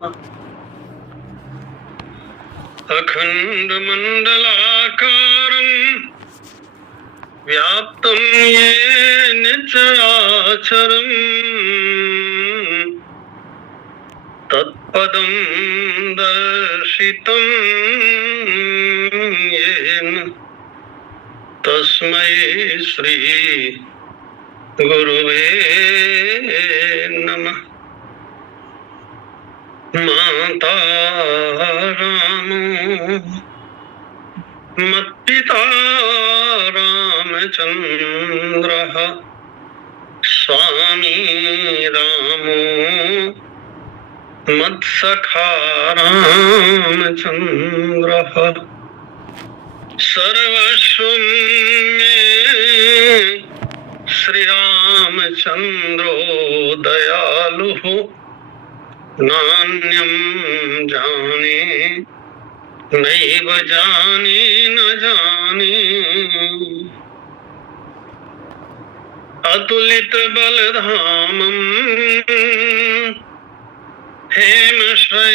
अखण्डमण्डलाकारम् व्याप्तं येन चराचरम् तत्पदं दर्शितं येन तस्मै श्री गुरुवे नमः। माता रामो मत्पिता रामचन्द्रः स्वामी रामो मत्सखा रामचन्द्रः सर्वस्वं मे श्रीरामचन्द्रो दयालुः नान्यं जाने नैव जाने न जाने। अतुलित बलधामं हेमशैलाभदेहं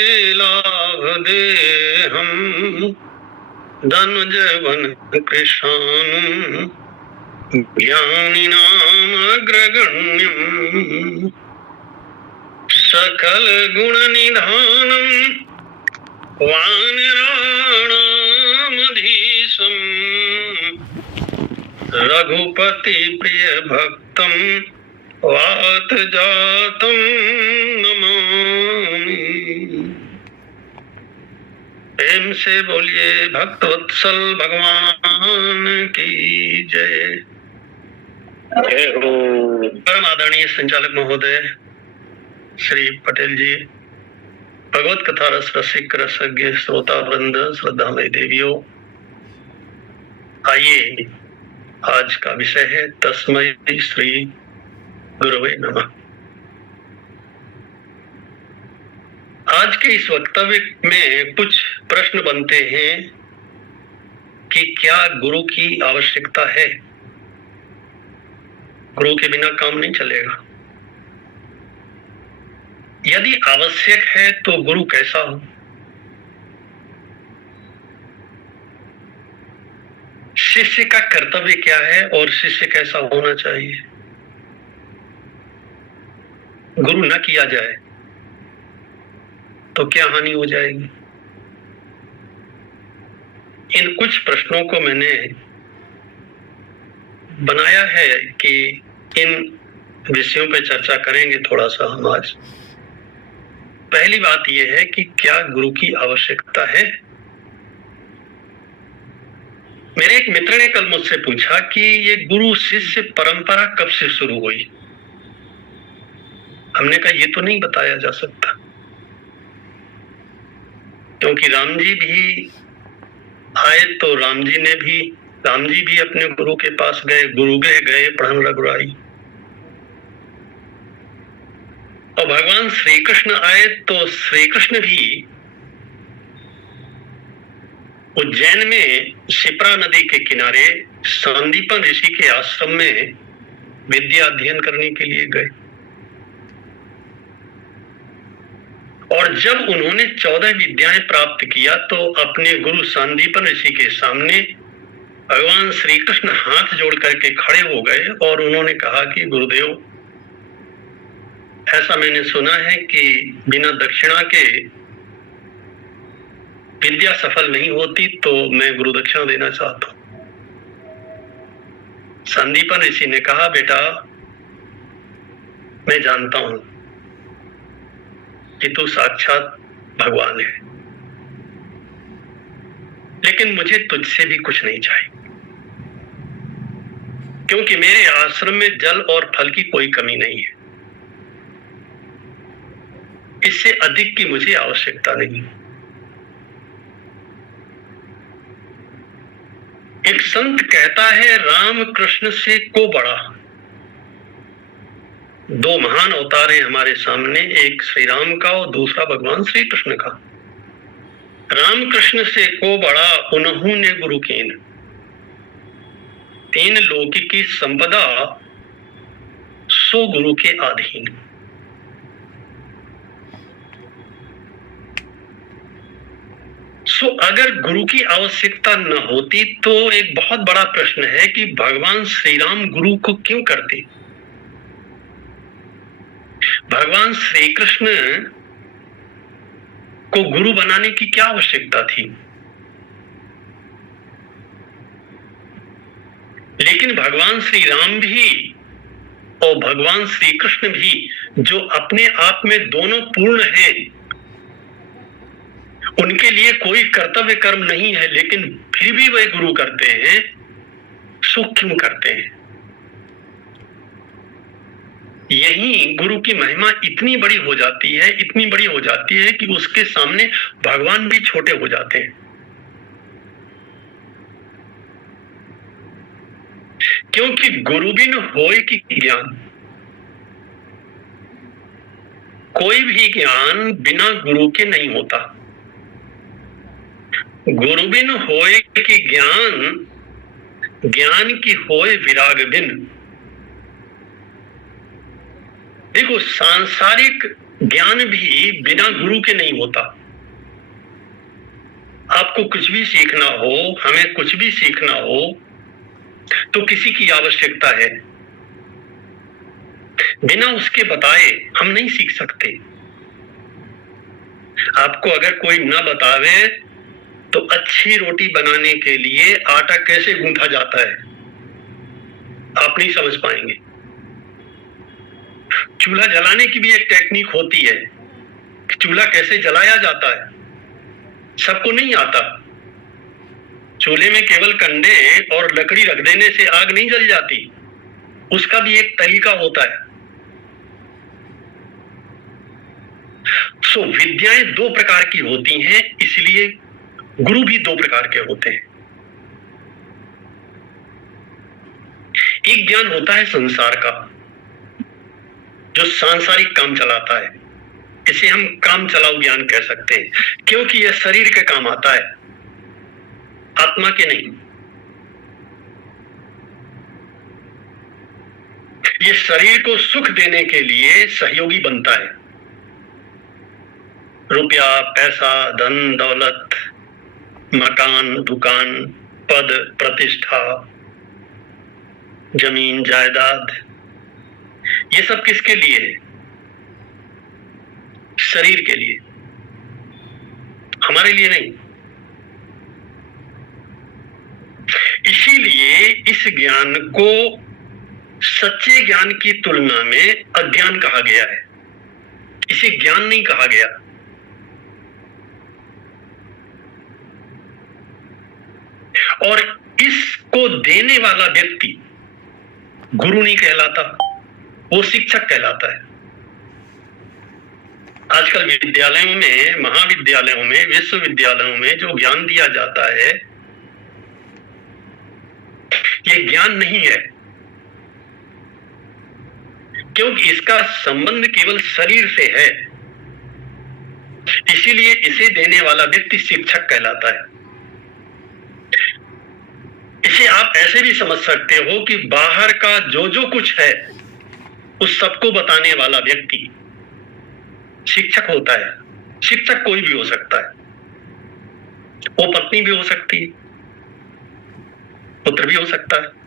धनुजवन कृशानं ज्ञानिनामग्रगण्यम् सकल गुण निधानं वानराणामधीशं रघुपति प्रिय भक्तं वात जातं नमामि। प्रेम से बोलिए भक्तवत्सल भगवान की जय। जय हो। परम आदरणीय संचालक महोदय श्री पटेल जी, भगवत कथा रस रसिक रसज्ञ श्रोता वृंद, श्रद्धामय देवियों, आइए आज का विषय है तस्मै श्री गुरुवे नमः। आज के इस वक्तव्य में कुछ प्रश्न बनते हैं कि क्या गुरु की आवश्यकता है? गुरु के बिना काम नहीं चलेगा। यदि आवश्यक है तो गुरु कैसा हो? शिष्य का कर्तव्य क्या है और शिष्य कैसा होना चाहिए? गुरु न किया जाए तो क्या हानि हो जाएगी? इन कुछ प्रश्नों को मैंने बनाया है कि इन विषयों पर चर्चा करेंगे थोड़ा सा हम आज। पहली बात यह है कि क्या गुरु की आवश्यकता है? मेरे एक मित्र ने कल मुझसे पूछा कि ये गुरु शिष्य परंपरा कब से शुरू हुई? हमने कहा ये तो नहीं बताया जा सकता, क्योंकि राम जी भी आए तो राम जी भी अपने गुरु के पास गए, गुरु गए पढ़न रघुराई। और भगवान श्री कृष्ण आए तो श्री कृष्ण भी उज्जैन में शिप्रा नदी के किनारे सांदीपन ऋषि के आश्रम में विद्या अध्ययन करने के लिए गए। और जब उन्होंने 14 विद्याएं प्राप्त किया तो अपने गुरु सांदीपन ऋषि के सामने भगवान श्री कृष्ण हाथ जोड़ करके खड़े हो गए और उन्होंने कहा कि गुरुदेव, ऐसा मैंने सुना है कि बिना दक्षिणा के विद्या सफल नहीं होती, तो मैं गुरु दक्षिणा देना चाहता हूं। संदीपन ऋषि ने कहा, बेटा मैं जानता हूं कि तू साक्षात भगवान है, लेकिन मुझे तुझसे भी कुछ नहीं चाहिए, क्योंकि मेरे आश्रम में जल और फल की कोई कमी नहीं है। इससे अधिक की मुझे आवश्यकता नहीं। एक संत कहता है, राम कृष्ण से को बड़ा। दो महान अवतार हैं हमारे सामने, एक श्री राम का और दूसरा भगवान श्री कृष्ण का। राम कृष्ण से को बड़ा उन्होंने गुरु कीन, तीन लोक की संपदा सो गुरु के अधीन। सो अगर गुरु की आवश्यकता न होती तो एक बहुत बड़ा प्रश्न है कि भगवान श्री राम गुरु को क्यों करते। भगवान श्री कृष्ण को गुरु बनाने की क्या आवश्यकता थी? लेकिन भगवान श्री राम भी और भगवान श्री कृष्ण भी, जो अपने आप में दोनों पूर्ण हैं, उनके लिए कोई कर्तव्य कर्म नहीं है, लेकिन फिर भी वे गुरु करते हैं। सो क्यों करते हैं? यही गुरु की महिमा इतनी बड़ी हो जाती है, इतनी बड़ी हो जाती है कि उसके सामने भगवान भी छोटे हो जाते हैं। क्योंकि गुरु बिन होय कि ज्ञान, कोई भी ज्ञान बिना गुरु के नहीं होता। गुरु बिन होय कि ज्ञान, ज्ञान की होय विराग बिन। देखो, सांसारिक ज्ञान भी बिना गुरु के नहीं होता। आपको कुछ भी सीखना हो, हमें कुछ भी सीखना हो, तो किसी की आवश्यकता है। बिना उसके बताए हम नहीं सीख सकते। आपको अगर कोई ना बतावे तो अच्छी रोटी बनाने के लिए आटा कैसे गूंथा जाता है आप नहीं समझ पाएंगे। चूल्हा जलाने की भी एक टेक्निक होती है कि चूल्हा कैसे जलाया जाता है, सबको नहीं आता। चूल्हे में केवल कंडे और लकड़ी रख देने से आग नहीं जल जाती, उसका भी एक तरीका होता है। सो विद्याएं दो प्रकार की होती हैं, इसलिए गुरु भी दो प्रकार के होते हैं। एक ज्ञान होता है संसार का, जो सांसारिक काम चलाता है। इसे हम काम चलाऊ ज्ञान कह सकते हैं, क्योंकि यह शरीर के काम आता है, आत्मा के नहीं। ये शरीर को सुख देने के लिए सहयोगी बनता है। रुपया, पैसा, धन दौलत, मकान, दुकान, पद, प्रतिष्ठा, जमीन जायदाद, ये सब किसके लिए है? शरीर के लिए, हमारे लिए नहीं। इसीलिए इस ज्ञान को सच्चे ज्ञान की तुलना में अज्ञान कहा गया है, इसे ज्ञान नहीं कहा गया। और इसको देने वाला व्यक्ति गुरु नहीं कहलाता, वो शिक्षक कहलाता है। आजकल विद्यालयों में, महाविद्यालयों में, विश्वविद्यालयों में जो ज्ञान दिया जाता है, ये ज्ञान नहीं है, क्योंकि इसका संबंध केवल शरीर से है। इसीलिए इसे देने वाला व्यक्ति शिक्षक कहलाता है। इसे आप ऐसे भी समझ सकते हो कि बाहर का जो जो कुछ है उस सबको बताने वाला व्यक्ति शिक्षक होता है। शिक्षक कोई भी हो सकता है, वो पत्नी भी हो सकती है, पुत्र भी हो सकता है।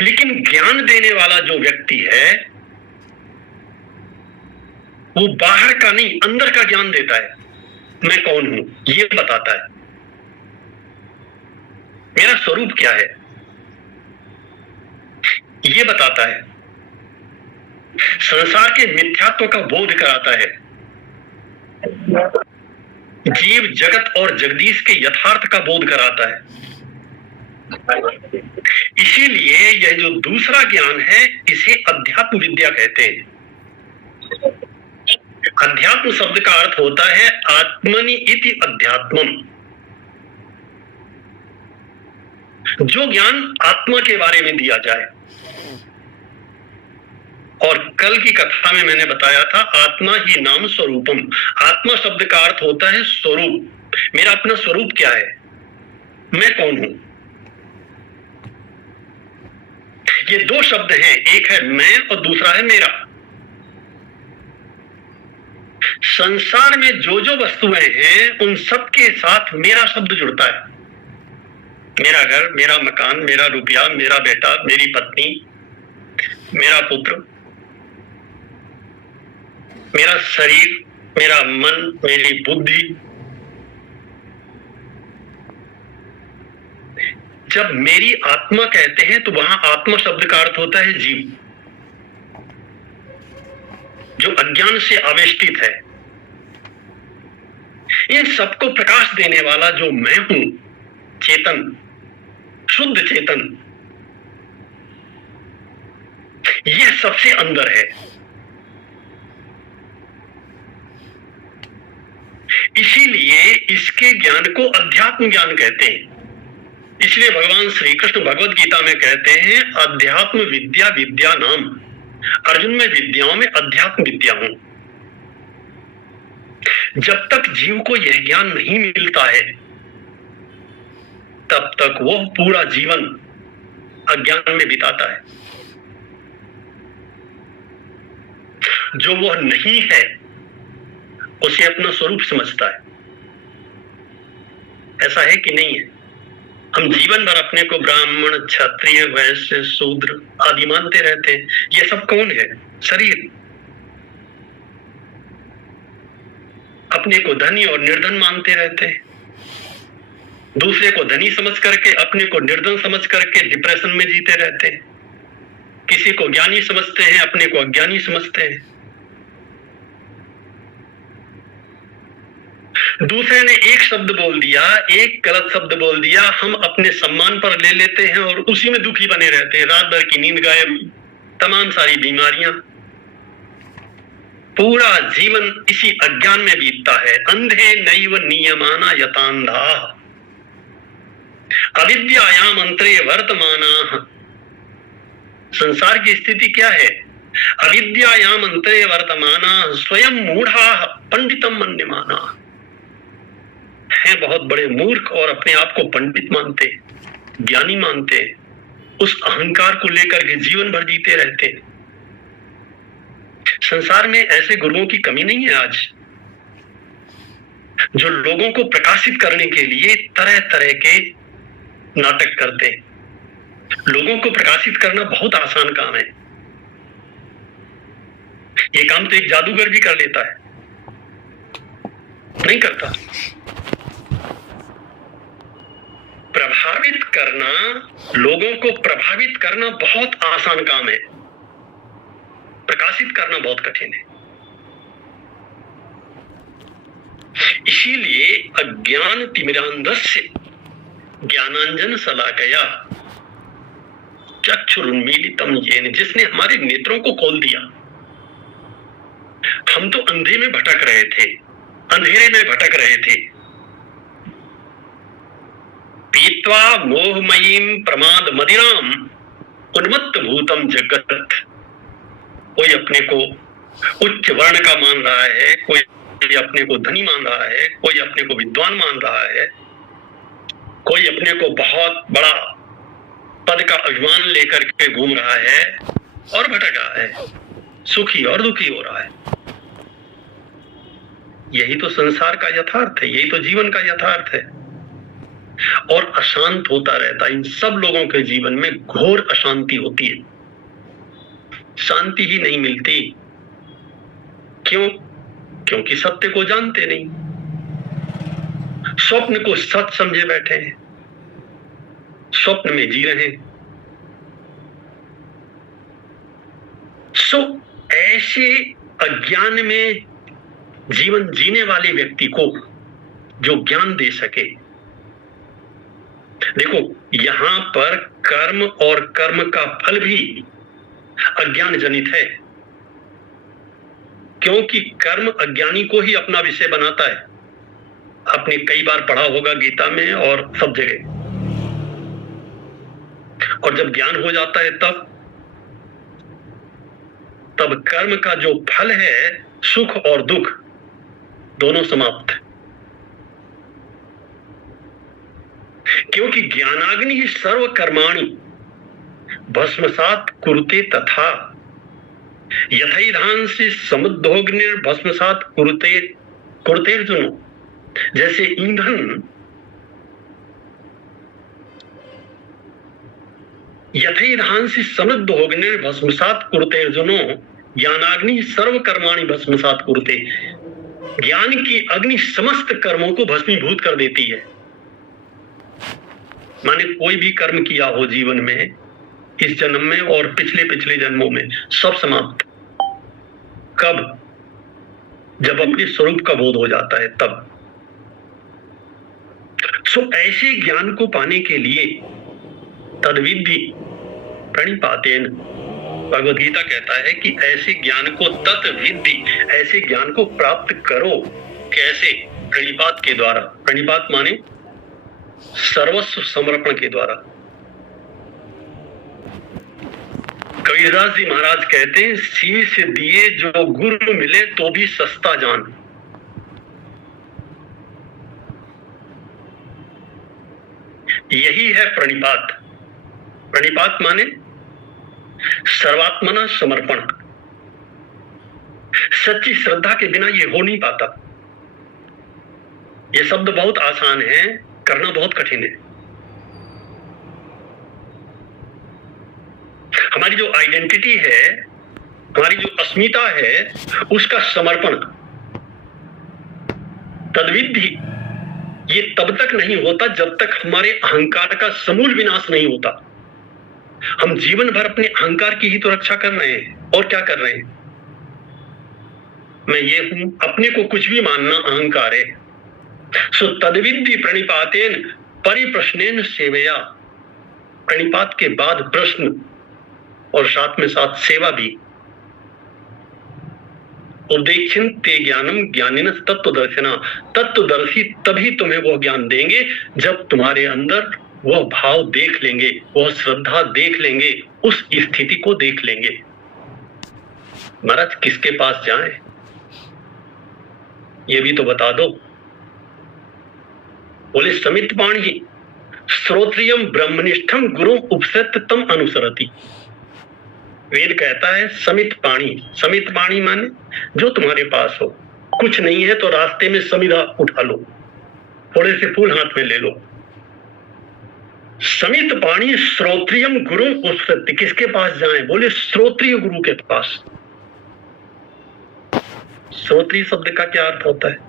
लेकिन ज्ञान देने वाला जो व्यक्ति है वो बाहर का नहीं, अंदर का ज्ञान देता है। मैं कौन हूं ये बताता है, मेरा स्वरूप क्या है ये बताता है, संसार के मिथ्यात्व का बोध कराता है, जीव जगत और जगदीश के यथार्थ का बोध कराता है। इसीलिए यह जो दूसरा ज्ञान है इसे अध्यात्म विद्या कहते हैं। अध्यात्म शब्द का अर्थ होता है आत्मनि इति अध्यात्मम, जो ज्ञान आत्मा के बारे में दिया जाए। और कल की कथा में मैंने बताया था आत्मा ही नाम स्वरूपम। आत्मा शब्द का अर्थ होता है स्वरूप। मेरा अपना स्वरूप क्या है, मैं कौन हूं। ये दो शब्द हैं, एक है मैं और दूसरा है मेरा। संसार में जो जो वस्तुएं हैं उन सब के साथ मेरा शब्द जुड़ता है। मेरा घर, मेरा मकान, मेरा रुपया, मेरा बेटा, मेरी पत्नी, मेरा पुत्र, मेरा शरीर, मेरा मन, मेरी बुद्धि। जब मेरी आत्मा कहते हैं तो वहां आत्मा शब्द का अर्थ होता है जीव, जो अज्ञान से आवेष्टित है। इन सबको प्रकाश देने वाला जो मैं हूं, चेतन, शुद्ध चेतन, यह सबसे अंदर है। इसीलिए इसके ज्ञान को अध्यात्म ज्ञान कहते हैं। इसलिए भगवान श्री कृष्ण भगवद गीता में कहते हैं अध्यात्म विद्या विद्या नाम, अर्जुन में विद्याओं में अध्यात्म विद्या हूं। जब तक जीव को यह ज्ञान नहीं मिलता है तब तक वह पूरा जीवन अज्ञान में बिताता है। जो वह नहीं है उसे अपना स्वरूप समझता है। ऐसा है कि नहीं है? हम जीवन भर अपने को ब्राह्मण, क्षत्रिय, वैश्य, शूद्र आदि मानते रहते हैं। ये सब कौन है? शरीर। अपने को धनी और निर्धन मानते रहते हैं, दूसरे को धनी समझ करके अपने को निर्धन समझ करके डिप्रेशन में जीते रहते हैं। किसी को ज्ञानी समझते हैं, अपने को अज्ञानी समझते हैं। दूसरे ने एक शब्द बोल दिया, एक गलत शब्द बोल दिया, हम अपने सम्मान पर ले लेते हैं और उसी में दुखी बने रहते हैं। रात भर की नींद गायब, तमाम सारी बीमारियां, पूरा जीवन इसी अज्ञान में बीतता है। अंधे नैव नियमाना यतांधा अविद्यायाम अंतरे वर्तमानाः। संसार की स्थिति क्या है? अविद्यायाम अंतरे वर्तमानाः स्वयं मूढ़ाः पंडितम मन्यमानाः। हैं बहुत बड़े मूर्ख और अपने आप को पंडित मानते, ज्ञानी मानते, उस अहंकार को लेकर के जीवन भर जीते रहते। संसार में ऐसे गुरुओं की कमी नहीं है आज, जो लोगों को प्रकाशित करने के लिए तरह तरह के नाटक करते। लोगों को प्रकाशित करना बहुत आसान काम है। ये काम तो एक जादूगर भी कर लेता है, नहीं करता। प्रभावित करना, लोगों को प्रभावित करना बहुत आसान काम है, प्रकाशित करना बहुत कठिन है। इसीलिए अज्ञान तिमिरांधस्य ज्ञानांजन शलाकया चक्षुरुन्मीलितम येन, जिसने हमारे नेत्रों को खोल दिया। हम तो अंधे में भटक रहे थे, अंधेरे में भटक रहे थे। पीत्वा मोहमयीम प्रमाद मदिराम उन्मत्त भूतम जगत। कोई अपने को उच्च वर्ण का मान रहा है, कोई अपने को धनी मान रहा है, कोई अपने को विद्वान मान रहा है, कोई अपने को बहुत बड़ा पद का अभिमान लेकर के घूम रहा है और भटक रहा है, सुखी और दुखी हो रहा है। यही तो संसार का यथार्थ है, यही तो जीवन का यथार्थ है। और अशांत होता रहता है। इन सब लोगों के जीवन में घोर अशांति होती है, शांति ही नहीं मिलती। क्यों? क्योंकि सत्य को जानते नहीं, स्वप्न को सच समझे बैठे हैं, स्वप्न में जी रहे हैं। ऐसे अज्ञान में जीवन जीने वाले व्यक्ति को जो ज्ञान दे सके। देखो, यहां पर कर्म और कर्म का फल भी अज्ञान जनित है, क्योंकि कर्म अज्ञानी को ही अपना विषय बनाता है। आपने कई बार पढ़ा होगा गीता में और सब जगह। और जब ज्ञान हो जाता है तब कर्म का जो फल है, सुख और दुख दोनों समाप्त। क्योंकि ज्ञानाग्नि ही सर्व कर्माणि भस्मसात कुरुते तथा। यथैधांसि समुद्रोग्निर्भस्मसात् कुरुतेर्जुनो, जैसे ईंधन यथैधांसि समुद्रोग्निर्भस्मसात् कुरुतेर्जुनो ज्ञानाग्नि सर्व कर्माणि भस्मसात् कुरुते। ज्ञान की अग्नि समस्त कर्मों को भस्मीभूत कर देती है। माने कोई भी कर्म किया हो जीवन में, इस जन्म में और पिछले पिछले जन्मों में, सब समाप्त। कब? जब अपने स्वरूप का बोध हो जाता है तब। सो ऐसे ज्ञान को पाने के लिए तद्विद्धि प्रणिपातेन, भगवद गीता कहता है कि ऐसे ज्ञान को तत्विद्धि, ऐसे ज्ञान को प्राप्त करो। कैसे? प्रणिपात के द्वारा। प्रणिपात माने सर्वस्व समर्पण के द्वारा। कबीरदास जी महाराज कहते हैं, शीश दिए जो गुरु मिले तो भी सस्ता जान। यही है प्रणिपात। प्रणिपात माने सर्वात्मना समर्पण। सच्ची श्रद्धा के बिना ये हो नहीं पाता। ये शब्द बहुत आसान है, करना बहुत कठिन है। हमारी जो आइडेंटिटी है, हमारी जो अस्मिता है, उसका समर्पण, तद्विद्धि, ये तब तक नहीं होता जब तक हमारे अहंकार का समूल विनाश नहीं होता। हम जीवन भर अपने अहंकार की ही तो रक्षा कर रहे हैं, और क्या कर रहे हैं? मैं ये हूं, अपने को कुछ भी मानना अहंकार है। सो तद्विद्धि प्रणिपातेन परिप्रश्नेन सेवया। प्रणिपात के बाद प्रश्न और साथ में साथ सेवा भी। उपदेक्षिन ते ज्ञानम ज्ञानिन तत्वदर्शिना। तत्वदर्शी तभी तुम्हें वो ज्ञान देंगे जब तुम्हारे अंदर वह भाव देख लेंगे, वह श्रद्धा देख लेंगे, उस स्थिति को देख लेंगे। महाराज किसके पास जाएं? ये भी तो बता दो। बोले समित पाणी श्रोत्रियम ब्रह्मनिष्ठम गुरु उपसत तम अनुसरति। वेद कहता है समित पाणी। समित पाणी माने जो तुम्हारे पास हो। कुछ नहीं है तो रास्ते में समिधा उठा लो, थोड़े से फूल हाथ में ले लो। समित पाणी श्रोत्रियम गुरु उपसत। किसके पास जाएं? बोले श्रोत्रिय गुरु के पास। श्रोत्रिय शब्द का क्या अर्थ होता है?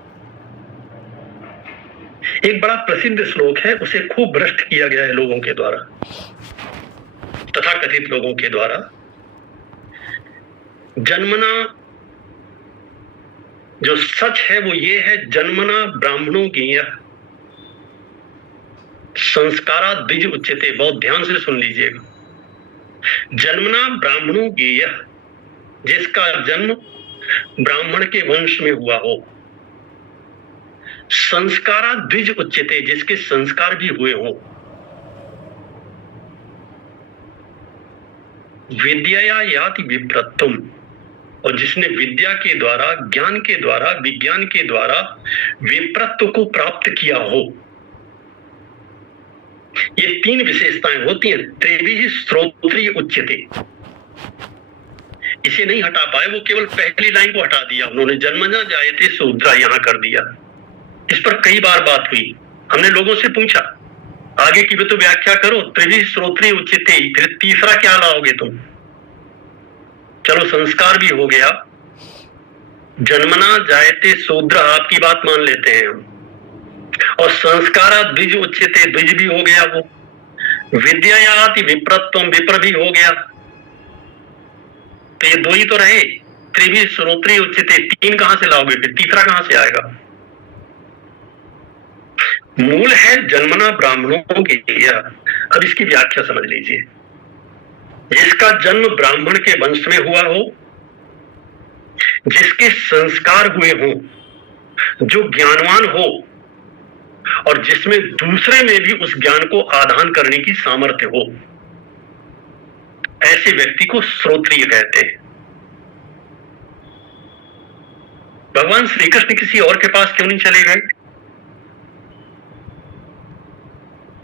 एक बड़ा प्रसिद्ध श्लोक है, उसे खूब भ्रष्ट किया गया है लोगों के द्वारा, तथाकथित लोगों के द्वारा। जन्मना, जो सच है वो ये है, जन्मना ब्राह्मणों की यह संस्कारा द्विज उच्यते। बहुत ध्यान से सुन लीजिएगा। जन्मना ब्राह्मणों की यह, जिसका जन्म ब्राह्मण के वंश में हुआ हो। संस्कारा द्विज उच्यते, जिसके संस्कार भी हुए हो। विद्या याति विप्रत्तम, और जिसने विद्या के द्वारा, ज्ञान के द्वारा, विज्ञान के द्वारा विप्रत्व को प्राप्त किया हो। ये तीन विशेषताएं होती हैं। त्रिभिः श्रोत्रिय उच्यते। इसे नहीं हटा पाए, वो केवल पहली लाइन को हटा दिया उन्होंने, जन्मना जायते शूद्रा यहां कर दिया। इस पर कई बार बात हुई, हमने लोगों से पूछा आगे की भी तो व्याख्या करो। त्रिभिः श्रोत्रिय उच्यते, फिर तीसरा क्या लाओगे तुम? चलो संस्कार भी हो गया, जन्मना जायते शूद्र आपकी बात मान लेते हैं हम, और संस्कारा द्विज उच्यते, द्विज भी हो गया वो। विद्यायाति विप्रत्वम, विप्र भी हो गया। तो ये दो ही तो रहे। त्रिभिः श्रोत्रिय उच्यते, तीन कहां से लाओगे? फिर तीसरा कहां से आएगा? मूल है जन्मना ब्राह्मणों के लिए। अब इसकी व्याख्या समझ लीजिए। जिसका जन्म ब्राह्मण के वंश में हुआ हो, जिसके संस्कार हुए हो, जो ज्ञानवान हो, और जिसमें दूसरे में भी उस ज्ञान को आदान करने की सामर्थ्य हो, ऐसे व्यक्ति को श्रोत्रिय कहते हैं। भगवान श्री कृष्ण किसी और के पास क्यों नहीं चले गए?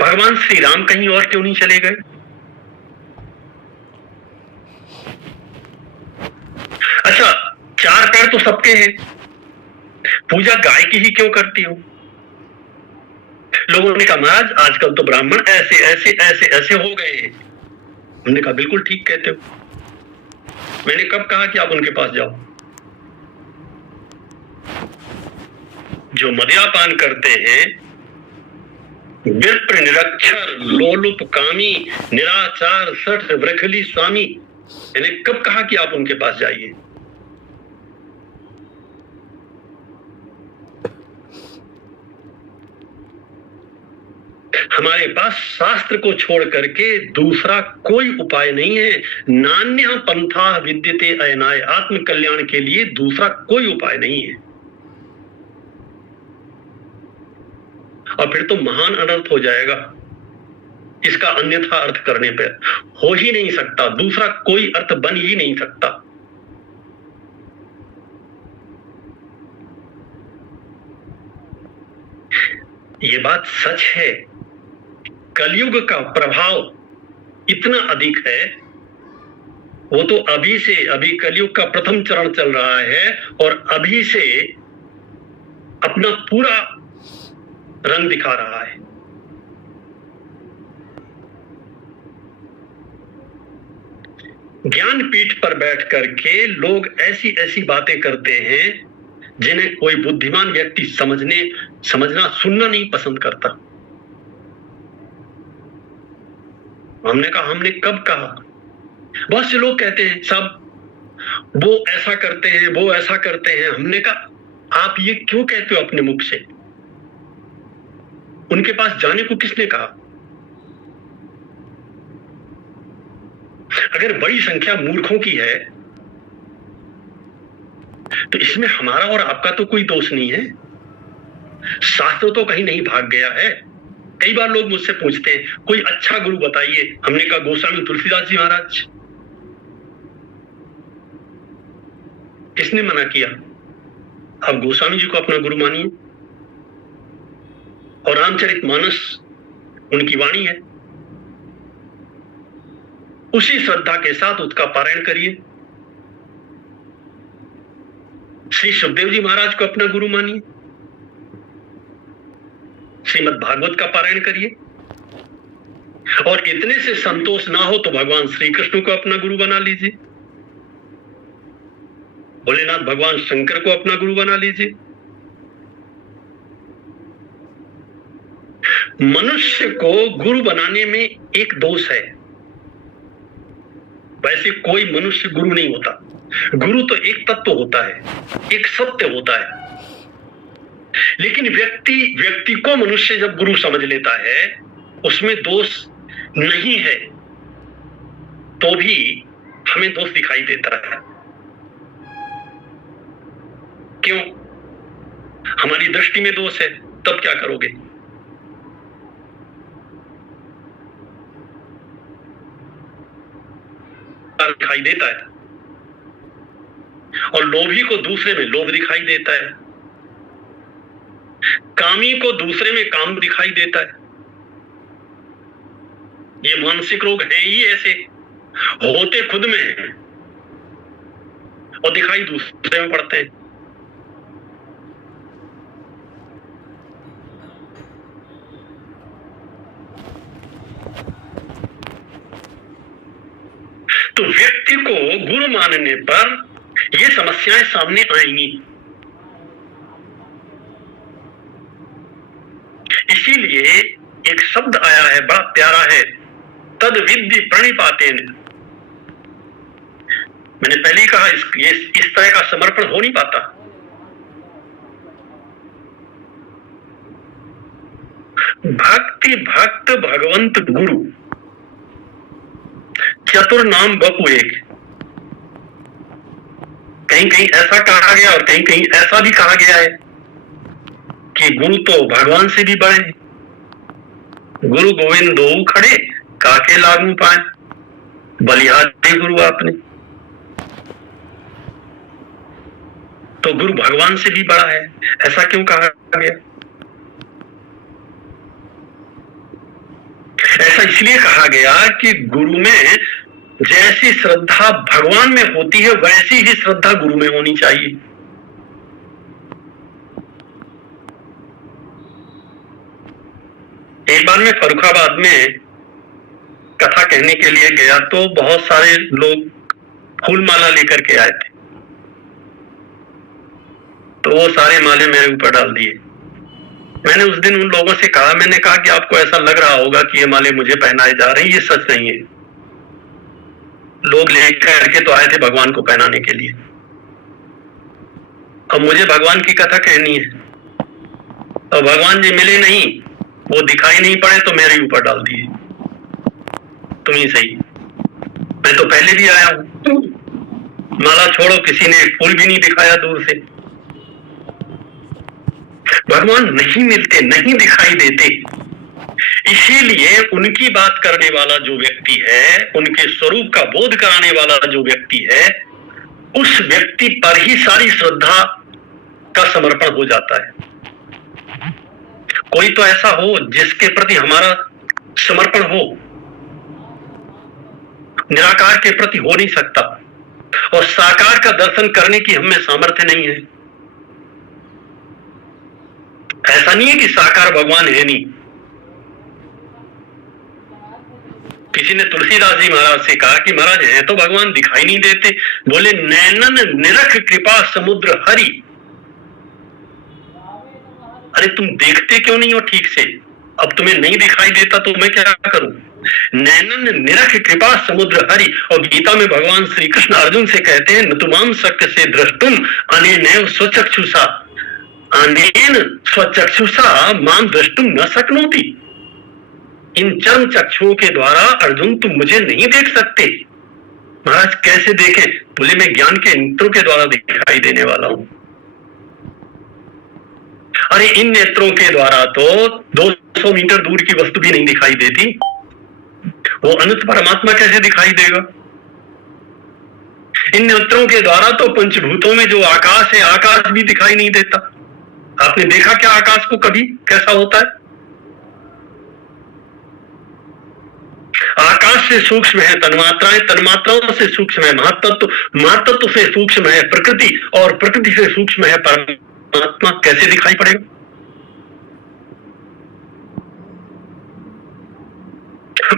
भगवान श्री राम कहीं और क्यों नहीं चले गए? तो सबके हैं, पूजा गाय की ही क्यों करती हो? लोगों ने कहा महाराज आजकल तो ब्राह्मण ऐसे ऐसे ऐसे ऐसे हो गए हैं। हमने कहा बिल्कुल ठीक कहते हो। मैंने कब कहा कि आप उनके पास जाओ? जो मद्यपान करते हैं, विप्र निरक्षर लोलुप कामी निराचार सठ वृखली स्वामी, मैंने कब कहा कि आप उनके पास जाइए? हमारे पास शास्त्र को छोड़ करके दूसरा कोई उपाय नहीं है। नान्य पंथा विद्यते अयनाय, आत्म कल्याण के लिए दूसरा कोई उपाय नहीं है। और फिर तो महान अनर्थ हो जाएगा। इसका अन्यथा अर्थ करने पर हो ही नहीं सकता, दूसरा कोई अर्थ बन ही नहीं सकता। ये बात सच है, कलयुग का प्रभाव इतना अधिक है। वो तो अभी से, अभी कलयुग का प्रथम चरण चल रहा है और अभी से अपना पूरा रंग दिखा रहा है। ज्ञानपीठ पर बैठ करके लोग ऐसी ऐसी बातें करते हैं जिन्हें कोई बुद्धिमान व्यक्ति समझना सुनना नहीं पसंद करता। हमने कहा, हमने कब कहा? बहुत से लोग कहते हैं सब वो ऐसा करते हैं, वो ऐसा करते हैं। हमने कहा आप ये क्यों कहते हो अपने मुख से? उनके पास जाने को किसने कहा? अगर बड़ी संख्या मूर्खों की है तो इसमें हमारा और आपका तो कोई दोष नहीं है। शास्त्र तो कहीं नहीं भाग गया है। कई बार लोग मुझसे पूछते हैं कोई अच्छा गुरु बताइए। हमने कहा गोस्वामी तुलसीदास जी महाराज। किसने मना किया? आप गोस्वामी जी को अपना गुरु मानिए और रामचरितमानस उनकी वाणी है, उसी श्रद्धा के साथ उसका पारायण करिए। श्री सुखदेव जी महाराज को अपना गुरु मानिए, श्रीमद् भागवत का पारायण करिए। और इतने से संतोष ना हो तो भगवान श्री कृष्ण को अपना गुरु बना लीजिए, भोलेनाथ भगवान शंकर को अपना गुरु बना लीजिए। मनुष्य को गुरु बनाने में एक दोष है। वैसे कोई मनुष्य गुरु नहीं होता। गुरु तो एक तत्व होता है, एक सत्य होता है। लेकिन व्यक्ति को मनुष्य जब गुरु समझ लेता है, उसमें दोष नहीं है तो भी हमें दोष दिखाई देता है। क्यों? हमारी दृष्टि में दोष है, तब क्या करोगे? दिखाई देता है और लोभी को दूसरे में लोभ दिखाई देता है, कामी को दूसरे में काम दिखाई देता है। ये मानसिक रोग हैं ही ऐसे, होते खुद में हैं और दिखाई दूसरे में पड़ते हैं। तो व्यक्ति को गुरु मानने पर ये समस्याएं सामने आएंगी। इसीलिए एक शब्द आया है, बड़ा प्यारा है, तद विद्धि प्रणिपातेन। मैंने पहले ही कहा इस तरह का समर्पण हो नहीं पाता। भक्ति भक्त भगवंत गुरु चतुर नाम बपू एक। कहीं कहीं ऐसा कहा गया और कहीं कहीं ऐसा भी कहा गया है कि गुरु तो भगवान से भी बड़े हैं। गुरु गोविंद दो खड़े काके लागू पाए, बलिहारी गुरु आपने। तो गुरु भगवान से भी बड़ा है, ऐसा क्यों कहा गया? ऐसा इसलिए कहा गया कि गुरु में जैसी श्रद्धा भगवान में होती है वैसी ही श्रद्धा गुरु में होनी चाहिए। एक बार मैं फर्रुखाबाद में कथा कहने के लिए गया तो बहुत सारे लोग फूल माला लेकर के आए थे, तो वो सारे माले मेरे ऊपर डाल दिए। मैंने उस दिन उन लोगों से कहा, मैंने कहा कि आपको ऐसा लग रहा होगा कि ये माले मुझे पहनाए जा रहे हैं, ये सच नहीं है। लोग लेकर के तो आए थे भगवान को पहनाने के लिए। अब मुझे भगवान की कथा कहनी है, और भगवान जी मिले नहीं, वो दिखाई नहीं पड़े तो मेरे ऊपर डाल दिए। तुम ही सही, मैं तो पहले भी आया हूं, माला छोड़ो, किसी ने फूल भी नहीं दिखाया दूर से। भगवान नहीं मिलते, नहीं दिखाई देते, इसीलिए उनकी बात करने वाला जो व्यक्ति है, उनके स्वरूप का बोध कराने वाला जो व्यक्ति है, उस व्यक्ति पर ही सारी श्रद्धा का समर्पण हो जाता है। कोई तो ऐसा हो जिसके प्रति हमारा समर्पण हो, निराकार के प्रति हो नहीं सकता, और साकार का दर्शन करने की हमें सामर्थ्य नहीं है। ऐसा नहीं है कि साकार भगवान है नहीं। किसी ने तुलसीदास जी महाराज से कहा कि महाराज है तो भगवान दिखाई नहीं देते। बोले, नैनन निरख कृपा समुद्र हरि। अरे तुम देखते क्यों नहीं हो ठीक से? अब तुम्हें नहीं दिखाई देता तो मैं क्या करूं? नैनन निरख कृपा समुद्र हरि। और गीता में भगवान श्री कृष्ण अर्जुन से कहते हैं, न तुमाम शक्य से दृष्टुम अनेनैव स्वचक्षुषा, अनेन स्वचक्षुषा माम द्रष्टुम न शक्नोति। इन चर्म चक्षुओं के द्वारा अर्जुन तुम मुझे नहीं देख सकते। महाराज कैसे देखें? बोले, मैं ज्ञान के नेत्रों के द्वारा दिखाई देने वाला हूं। अरे इन नेत्रों के द्वारा तो 200 मीटर दूर की वस्तु भी नहीं दिखाई देती, वो अनंत परमात्मा कैसे दिखाई देगा? इन नेत्रों के द्वारा तो पंचभूतों में जो आकाश है, आकाश भी दिखाई नहीं देता। आपने देखा क्या आकाश को कभी? कैसा होता है? आकाश से सूक्ष्म है तन्मात्राएं, तन्मात्राओं से सूक्ष्म है महातत्व, महातत्व से सूक्ष्म है प्रकृति, और प्रकृति से सूक्ष्म है परमात्मा। कैसे दिखाई पड़ेगा?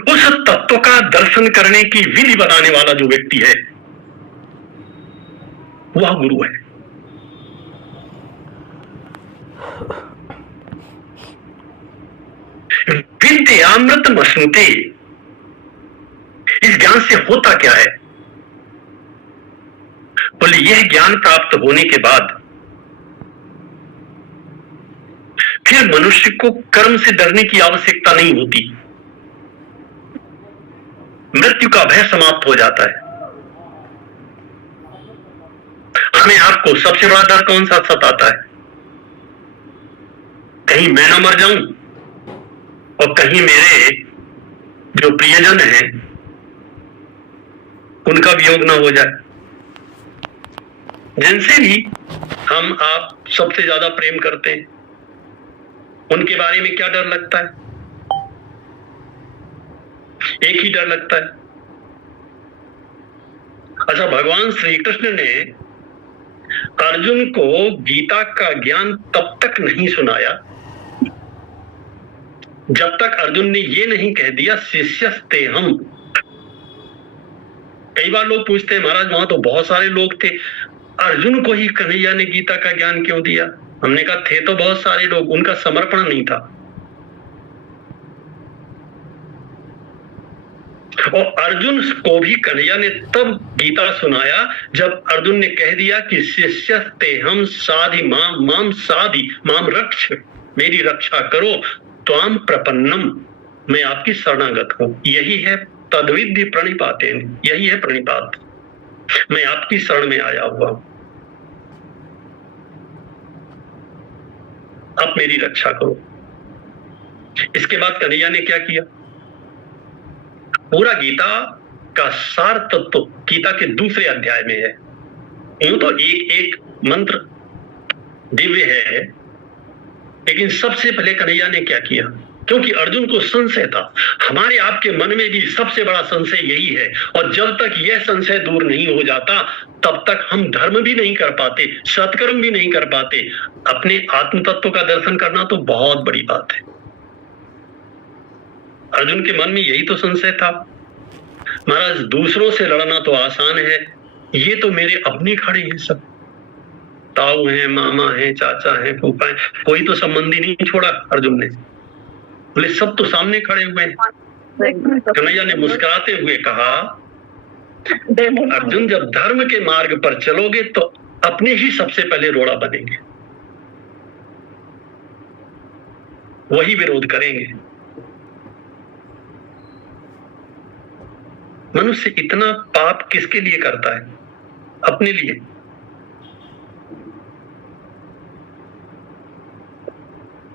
उस तत्व का दर्शन करने की विधि बताने वाला जो व्यक्ति है वह गुरु है। विद्यामृत मश्नुते। इस ज्ञान से होता क्या है? बोले, यह ज्ञान प्राप्त होने के बाद फिर मनुष्य को कर्म से डरने की आवश्यकता नहीं होती। मृत्यु का भय समाप्त हो जाता है। हमें आपको सबसे बड़ा डर कौन सा सताता है? कहीं मैं ना मर जाऊं, और कहीं मेरे जो प्रियजन हैं उनका वियोग ना हो जाए। जिनसे भी हम आप सबसे ज्यादा प्रेम करते हैं, उनके बारे में क्या डर लगता है? एक ही डर लगता है। अच्छा, भगवान श्री कृष्ण ने अर्जुन को गीता का ज्ञान तब तक नहीं सुनाया जब तक अर्जुन ने ये नहीं कह दिया शिष्यस्ते हम। कई बार लोग पूछते हैं, महाराज वहां तो बहुत सारे लोग थे, अर्जुन को ही कन्हैया ने गीता का ज्ञान क्यों दिया? हमने कहा, थे तो बहुत सारे लोग, उनका समर्पण नहीं था। और अर्जुन को भी कन्हैया ने तब गीता सुनाया जब अर्जुन ने कह दिया कि शिष्यस्ते हम साधि माम, माम साधि माम रक्ष, मेरी रक्षा करो, त्वाम प्रपन्नम, मैं आपकी शरणागत हूं। यही है तद्विद्धि प्रणिपातेन, यही है प्रणिपात, मैं आपकी शरण में आया हुआ हूं, आप मेरी रक्षा करो। इसके बाद कन्हैया ने क्या किया? पूरा गीता का सार तत्व गीता के दूसरे अध्याय में है। यूं तो एक एक मंत्र दिव्य है, लेकिन सबसे पहले कन्हैया ने क्या किया? क्योंकि अर्जुन को संशय था, हमारे आपके मन में भी सबसे बड़ा संशय यही है, और जब तक यह संशय दूर नहीं हो जाता तब तक हम धर्म भी नहीं कर पाते, सत्कर्म भी नहीं कर पाते। अपने आत्म तत्व का दर्शन करना तो बहुत बड़ी बात है। अर्जुन के मन में यही तो संशय था, महाराज दूसरों से लड़ना तो आसान है, ये तो मेरे अपने खड़े हैं, सब ताऊ हैं, मामा हैं, चाचा हैं, फूफा हैं, कोई तो संबंधी नहीं छोड़ा अर्जुन ने। बोले सब तो सामने खड़े हुए हैं। कन्हैया ने मुस्कुराते हुए कहा, अर्जुन जब धर्म के मार्ग पर चलोगे तो अपने ही सबसे पहले रोड़ा बनेंगे, वही विरोध करेंगे। मनुष्य इतना पाप किसके लिए करता है? अपने लिए।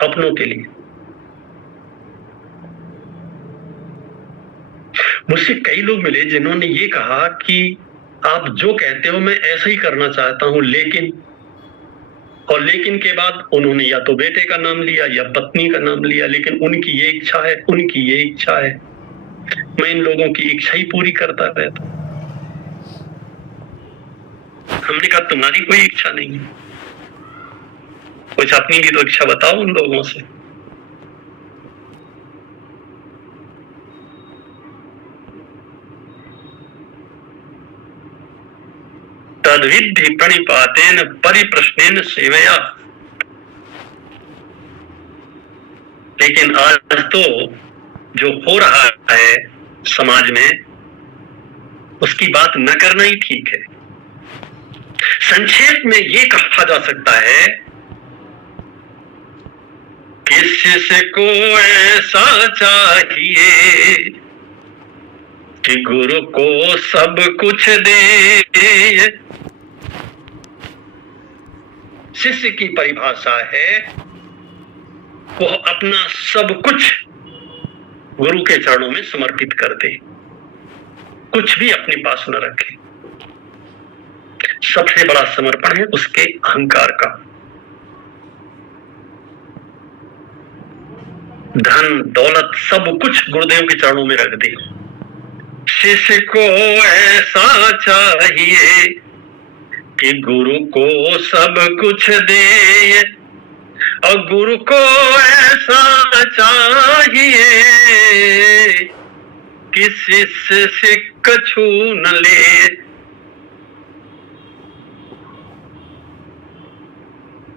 अपनों के लिए। मुझसे कई लोग मिले जिन्होंने ये कहा कि आप जो कहते हो मैं ऐसा ही करना चाहता हूं, लेकिन, और लेकिन के बाद उन्होंने या तो बेटे का नाम लिया या पत्नी का नाम लिया, लेकिन उनकी ये इच्छा है, उनकी ये इच्छा है। मैं इन लोगों की इच्छा ही पूरी करता रहता। हमने कहा तुम्हारी कोई इच्छा नहीं है, कुछ अपनी भी तो इच्छा बताओ उन लोगों से। तद्विद्धि प्रणिपातेन परिप्रश्नेन सेवया। लेकिन आज तो जो हो रहा है समाज में, उसकी बात न करना ही ठीक है। संक्षेप में ये कहा जा सकता है, किसको ऐसा चाहिए कि गुरु को सब कुछ दे। शिष्य की परिभाषा है वह अपना सब कुछ गुरु के चरणों में समर्पित कर दे, कुछ भी अपने पास न रखे। सबसे बड़ा समर्पण है उसके अहंकार का। धन दौलत सब कुछ गुरुदेव के चरणों में रख दे। शिष्य को ऐसा चाहिए कि गुरु को सब कुछ दे, और गुरु को ऐसा चाहिए कि शिष्य से कछु न ले।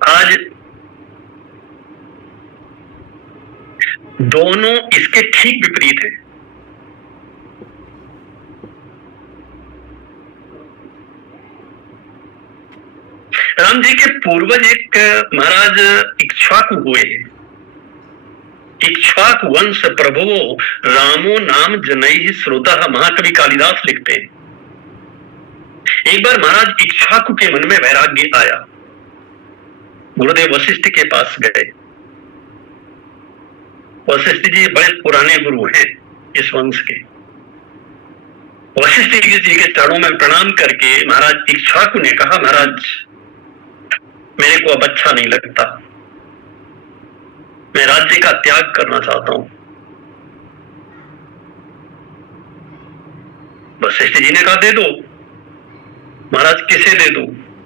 आज दोनों इसके ठीक विपरीत है। राम जी के पूर्वज एक महाराज इक्ष्वाकु हुए हैं। इक्ष्वाकु वंश प्रभुवो रामो नाम जनैहि श्रुतः, महाकवि कालिदास लिखते हैं। एक बार महाराज इक्ष्वाकु के मन में वैराग्य आया, गुरुदेव वशिष्ठ के पास गए। वशिष्ठ जी बड़े पुराने गुरु हैं इस वंश के। वशिष्ठ जी के चरणों में प्रणाम करके महाराज इक्ष्वाकु ने कहा, महाराज मेरे को अब अच्छा नहीं लगता, मैं राज्य का त्याग करना चाहता हूं। वशिष्ठ जी ने कहा दे दो। महाराज किसे दे दो?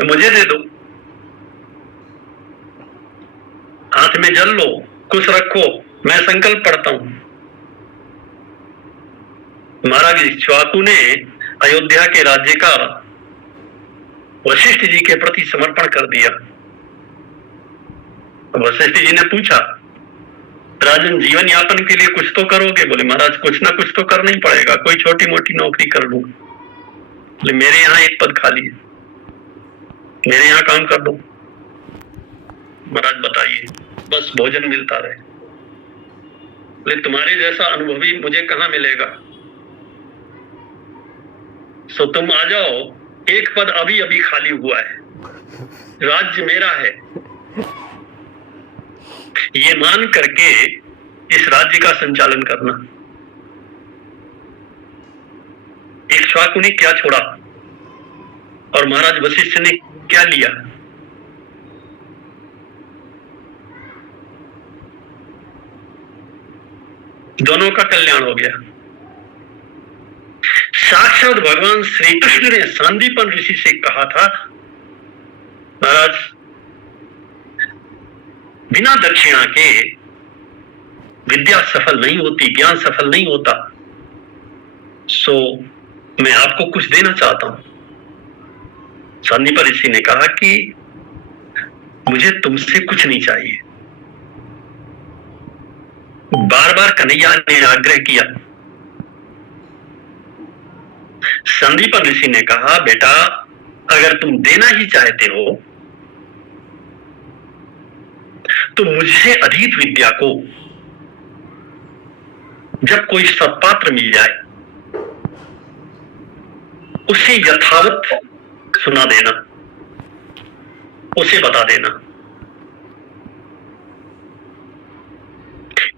मुझे दे दो। हाथ में जल लो, कुछ रखो, मैं संकल्प पढ़ता हूं। महाराज इक्ष्वाकु ने अयोध्या के राज्य का वशिष्ठ जी के प्रति समर्पण कर दिया। वशिष्ठ जी ने पूछा, राजन जीवन यापन के लिए कुछ तो करोगे? बोले महाराज कुछ ना कुछ तो करना ही पड़ेगा, कोई छोटी मोटी नौकरी कर लूंगा। बोले मेरे यहाँ एक पद खाली है, मेरे यहाँ काम कर दो। महाराज बताइए, बस भोजन मिलता रहे। बोले तुम्हारे जैसा अनुभवी मुझे कहाँ मिलेगा, सो तुम आ जाओ, एक पद अभी अभी खाली हुआ है, राज्य मेरा है। ये मान करके इस राज्य का संचालन करना। इक्ष्वाकु ने क्या छोड़ा और महाराज वशिष्ठ ने क्या लिया? दोनों का कल्याण हो गया। साक्षात भगवान श्री कृष्ण ने सांदीपन ऋषि से कहा था, महाराज बिना दक्षिणा के विद्या सफल नहीं होती, ज्ञान सफल नहीं होता। सो मैं आपको कुछ देना चाहता हूं। संदीप ऋषि ने कहा कि मुझे तुमसे कुछ नहीं चाहिए। बार बार कन्हैया ने आग्रह किया। संदीप ऋषि ने कहा, बेटा अगर तुम देना ही चाहते हो तो मुझे अधीत विद्या को जब कोई सत्पात्र मिल जाए उसे यथावत सुना देना, उसे बता देना।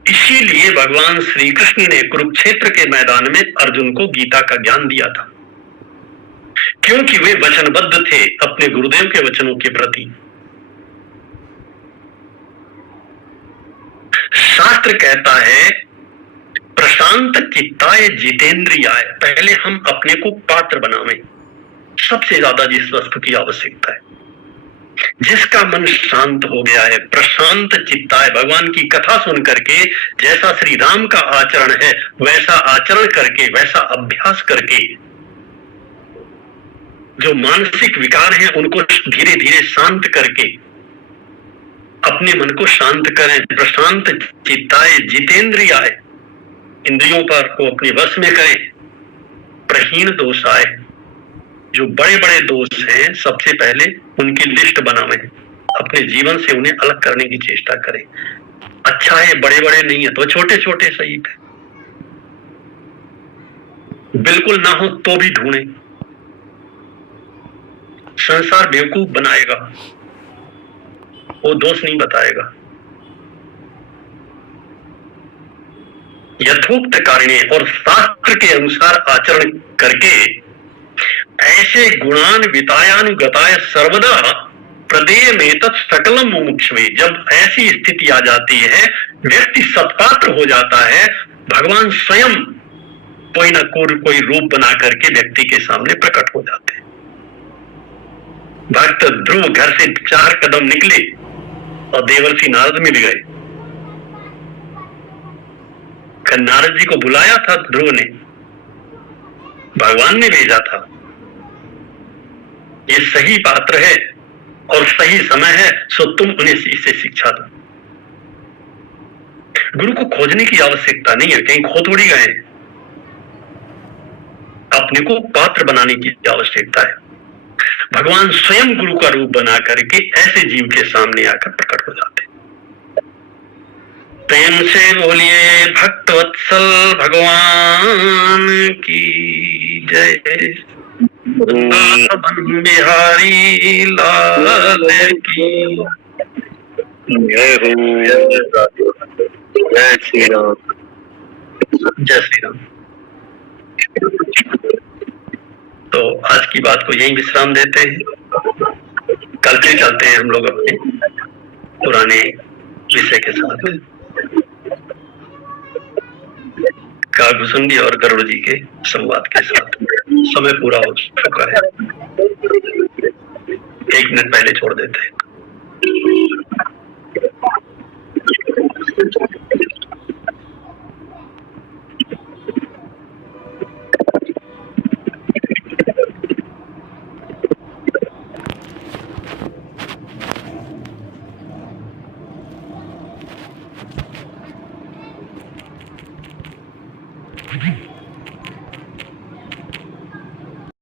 इसीलिए भगवान श्री कृष्ण ने कुरुक्षेत्र के मैदान में अर्जुन को गीता का ज्ञान दिया था, क्योंकि वे वचनबद्ध थे अपने गुरुदेव के वचनों के प्रति। शास्त्र कहता है प्रशांत चित्ताय जितेंद्रियाय। पहले हम अपने को पात्र बनावें। सबसे ज्यादा जिस वस्तु की आवश्यकता है, जिसका मन शांत हो गया है, प्रशांत चित्ताय, भगवान की कथा सुन करके जैसा श्री राम का आचरण है वैसा आचरण करके, वैसा अभ्यास करके जो मानसिक विकार हैं उनको धीरे धीरे शांत करके अपने मन को शांत करें। प्रशांत चित्ताय जितेंद्रियाय, इंद्रियों पर को अपने वश में करें। प्रहीन दोषाय, जो बड़े बड़े दोष हैं सबसे पहले उनकी लिस्ट बनावें, अपने जीवन से उन्हें अलग करने की चेष्टा करें। अच्छा है बड़े बड़े नहीं है तो छोटे छोटे सही है, बिल्कुल ना हो तो भी ढूंढें। संसार बेवकूफ बनाएगा, वो दोष नहीं बताएगा। यथोक्त कारिणे और शास्त्र के अनुसार आचरण करके ऐसे गुणान वितायानुगताय सर्वदा प्रदेय में तत् सकलम मुमुक्षवे। जब ऐसी स्थिति आ जाती है, व्यक्ति सत्पात्र हो जाता है, भगवान स्वयं कोई ना कोई रूप बना करके व्यक्ति के सामने प्रकट हो जाते हैं। भक्त ध्रुव घर से 4 कदम निकले और देवर्षि नारद मिल गए। नारद जी को बुलाया था ध्रुव ने, भगवान ने भेजा था। ये सही पात्र है और सही समय है, सो तुम उन्हें इससे शिक्षा दो। गुरु को खोजने की आवश्यकता नहीं है, कहीं खो थोड़ी गए। अपने को पात्र बनाने की आवश्यकता है। भगवान स्वयं गुरु का रूप बना करके ऐसे जीव के सामने आकर प्रकट हो जाते हैं। प्रेम से बोलिए भक्तवत्सल भगवान की जय। बिहारी लाल की जय हो। जय श्री राम। जय श्री राम। तो आज की बात को यहीं विश्राम देते हैं। कल फिर चलते हैं हम लोग अपने पुराने विषय के साथ। कागभूषुंडी और गरुड़ जी के संवाद के साथ। समय पूरा हो चुका है, 1 मिनट पहले छोड़ देते हैं। Mm-hmm.